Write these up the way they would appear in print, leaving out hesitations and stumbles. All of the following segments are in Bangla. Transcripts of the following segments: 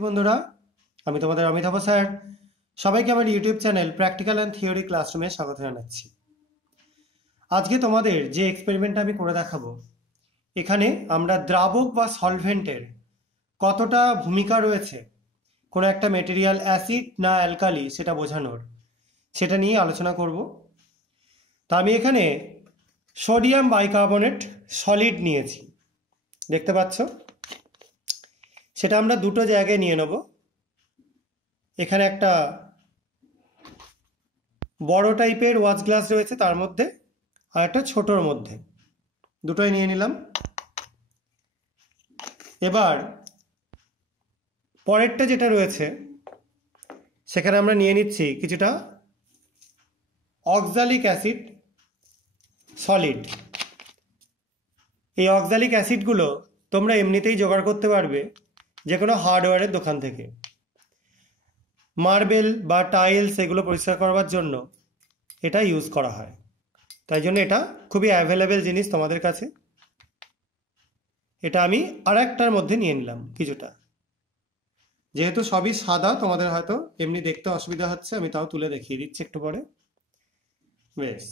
বন্ধুরা, আমি তোমাদের অমিতাভ স্যার। সবাইকে আমার YouTube channel practical and theory ক্লাসরুমে স্বাগত জানাচ্ছি। আজকে তোমাদের যে এক্সপেরিমেন্টটা আমি করে দেখাবো, এখানে আমরা দ্রাবক বা সলভেন্টের কতটা ভূমিকা রয়েছে কোনো একটা মেটেরিয়াল অ্যাসিড না অ্যালকালি সেটা বোঝানোর, সেটা নিয়ে আলোচনা করব। তা আমি এখানে সোডিয়াম বাইকার্বনেট সলিড নিয়েছি, দেখতে পাচ্ছ। সেটা আমরা দুটো জায়গায় নিয়ে নেব। এখানে একটা বড় টাইপের ওয়াচ গ্লাস রয়েছে তার মধ্যে, আর একটা ছোটোর মধ্যে, দুটোই নিয়ে নিলাম। এবার পরেরটা যেটা রয়েছে সেখানে আমরা নিয়ে নিচ্ছি কিছুটা অক্সালিক অ্যাসিড সলিড। এই অক্সালিক অ্যাসিডগুলো তোমরা এমনিতেই জোগাড় করতে পারবে যে কোনো হার্ডওয়্যারের দোকান থেকে। মার্বেল বা টাইলস এগুলো পরিষ্কার করবার জন্য এটা ইউজ করা হয়, তাই জন্য এটা খুবই অ্যাভেলেবেল জিনিস তোমাদের কাছে। এটা আমি আর একটার মধ্যে নিয়ে নিলাম কিছুটা, যেহেতু সবই সাদা তোমাদের হয়তো এমনি দেখতে অসুবিধা হচ্ছে, আমি তাও তুলে দেখিয়ে দিচ্ছি একটু পরে। বেশ,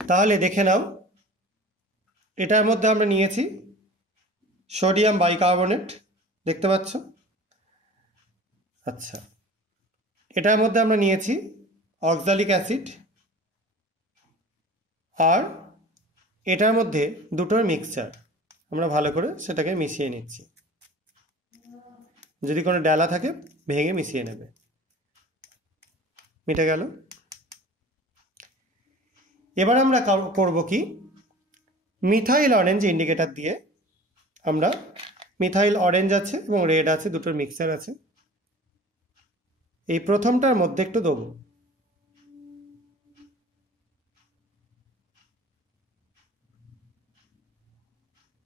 তাহলে দেখে নাও। এটার মধ্যে আমরা নিয়েছি সোডিয়াম বাইকার্বনেট, দেখতে পাচ্ছ। আচ্ছা, এটার মধ্যে আমরা নিয়েছি অক্সালিক অ্যাসিড, আর এটার মধ্যে দুটোর মিক্সচার। আমরা ভালো করে সেটাকে মিশিয়ে নিচ্ছি। যদি কোনো ডালা থাকে ভেঙে মিশিয়ে নেবে। মিটে গেল। এবার আমরা করব কি, মিথাইল অরেঞ্জ ইন্ডিকেটর দিয়ে আমরা, মিথাইল অরেঞ্জ আছে এবং রেড আছে, দুটোর মিক্সচার আছে, এই প্রথমটার মধ্যে একটু দেবো।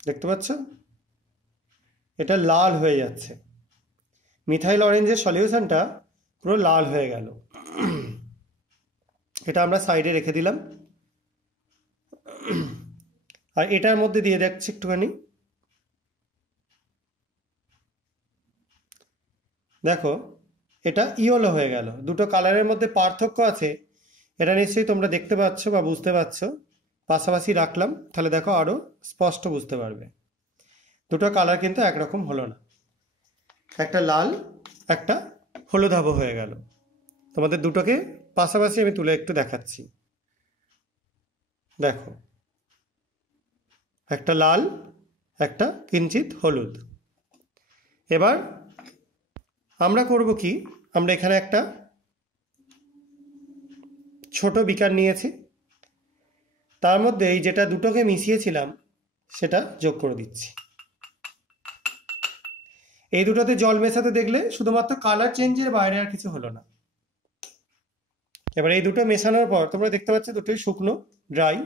দেখতে পাচ্ছ, এটা লাল হয়ে যাচ্ছে। মিথাইল অরেঞ্জের সলিউশনটা পুরো লাল হয়ে গেল। এটা আমরা সাইডে রেখে দিলাম। আর এটার মধ্যে দিয়ে দেখছি একটুখানি, দেখো এটা ইয়েলো হয়ে গেল। দুটো কালারের মধ্যে পার্থক্য আছে, এটা নিশ্চয়ই তোমরা দেখতে পাচ্ছ বা বুঝতে পারছো। পাশাপাশি রাখলাম, তাহলে দেখো আরো স্পষ্ট বুঝতে পারবে। দুটো কালার কিন্তু একরকম হলো না, একটা লাল একটা হলুদাভ হয়ে গেল। তোমাদের দুটোকে পাশাপাশি আমি তুলে একটু দেখাচ্ছি। দেখো, একটা লাল একটা কিঞ্চিত হলুদ। এবার আমরা করব কি, আমরা এখানে একটা ছোট বিকার নিয়েছি, তার মধ্যে এই যেটা দুটোকে মিশিয়েছিলাম সেটা যোগ করে দিচ্ছি। এই দুটোতে জল মেশাতে দেখলে শুধুমাত্র কালার চেঞ্জের বাইরে আর কিছু হলো না। এবার এই দুটো মেশানোর পর তোমরা দেখতে পাচ্ছ দুটোই শুকনো, ড্রাই।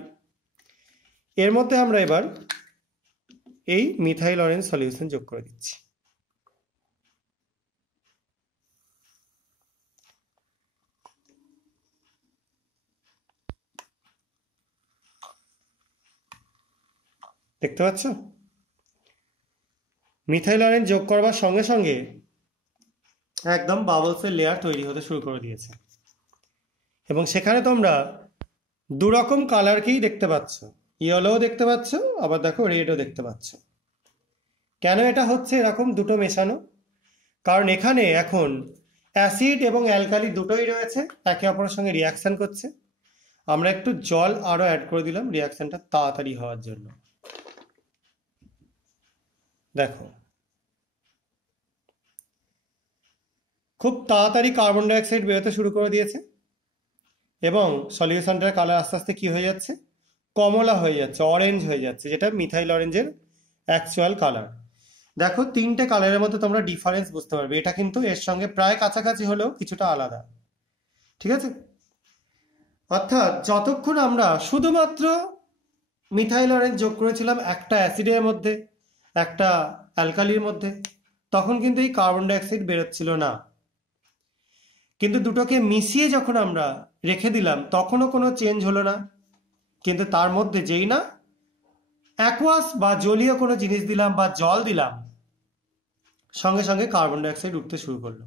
এর মধ্যে আমরা এবার এই মিথাইল অরেঞ্জ সলিউশন যোগ করে দিচ্ছি। দেখতে পাচ্ছ, মিথাইল অরেঞ্জ যোগ করবার সঙ্গে সঙ্গে একদম বাবলসের লেয়ার তৈরি হতে শুরু করে দিয়েছে। এবং সেখানে তোমরা দুরকম কালারকেই দেখতে পাচ্ছ, ইয়েলোও দেখতে পাচ্ছ, আবার দেখো রেডও দেখতে পাচ্ছ। কেন এটা হচ্ছে এরকম দুটো মেশানো? কারণ এখানে এখন অ্যাসিড এবং অ্যালকালি দুটোই রয়েছে, একে অপরের সঙ্গে রিয়াকশন করছে। আমরা একটু জল আরো অ্যাড করে দিলাম রিয়াকশনটা তাড়াতাড়ি হওয়ার জন্য। দেখো, খুব তাড়াতাড়ি কার্বন ডাইঅক্সাইড বেরোতে শুরু করে দিয়েছে এবং সলিউশনটার কালার আস্তে আস্তে কি হয়ে যাচ্ছে, কমলা হয়ে যাচ্ছে, অরেঞ্জ হয়ে যাচ্ছে, যেটা মিথাইল অরেঞ্জের অ্যাকচুয়াল কালার। দেখো, তিনটে কালারের মধ্যে তোমরা ডিফারেন্স বুঝতে পারবে। এটা কিন্তু এর সঙ্গে প্রায় কাছাকাছি হলেও কিছুটা আলাদা, ঠিক আছে? অর্থাৎ যতক্ষণ আমরা শুধুমাত্র মিথাইল অরেঞ্জ যোগ করেছিলাম একটা অ্যাসিডের মধ্যে একটা অ্যালকালির মধ্যে, তখন কিন্তু এই কার্বন ডাইঅক্সাইড বেরোচ্ছিল না। কিন্তু দুটোকে মিশিয়ে যখন আমরা রেখে দিলাম তখনও কোনো চেঞ্জ হলো না। কিন্তু তার মধ্যে যেই না অ্যাকোয়াস বা জলীয় কোনো জিনিস দিলাম বা জল দিলাম, সঙ্গে সঙ্গে কার্বন ডাইঅক্সাইড উঠতে শুরু করলো।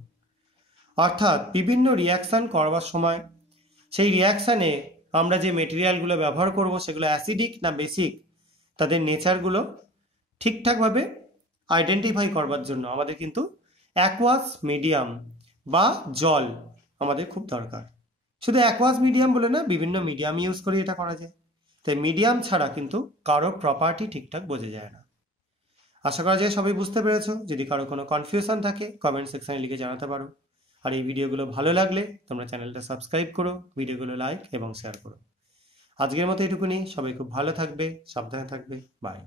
অর্থাৎ বিভিন্ন রিয়াকশান করবার সময় সেই রিয়াকশানে আমরা যে মেটেরিয়ালগুলো ব্যবহার করব সেগুলো অ্যাসিডিক না বেসিক, তাদের নেচারগুলো ঠিকঠাকভাবে আইডেন্টিফাই করবার জন্য আমাদের কিন্তু অ্যাকোয়াস মিডিয়াম বা জল আমাদের খুব দরকার। শুধু অ্যাকোয়াস মিডিয়াম বলে না, বিভিন্ন মিডিয়াম ইউজ করে এটা করা যায়। তাই মিডিয়াম ছাড়া কিন্তু কারো প্রপার্টি ঠিকঠাক বোঝা যায় না। আশা করা যায় সবাই বুঝতে পেরেছো। যদি কারো কোনো কনফিউশন থাকে কমেন্ট সেকশনে লিখে জানাতে পারো। আর এই ভিডিওগুলো ভালো লাগলে তোমরা চ্যানেলটা সাবস্ক্রাইব করো, ভিডিওগুলো লাইক এবং শেয়ার করো। আজকের মতো এটুকুনি। সবাই খুব ভালো থাকবে, সাবধানে থাকবে। বাই।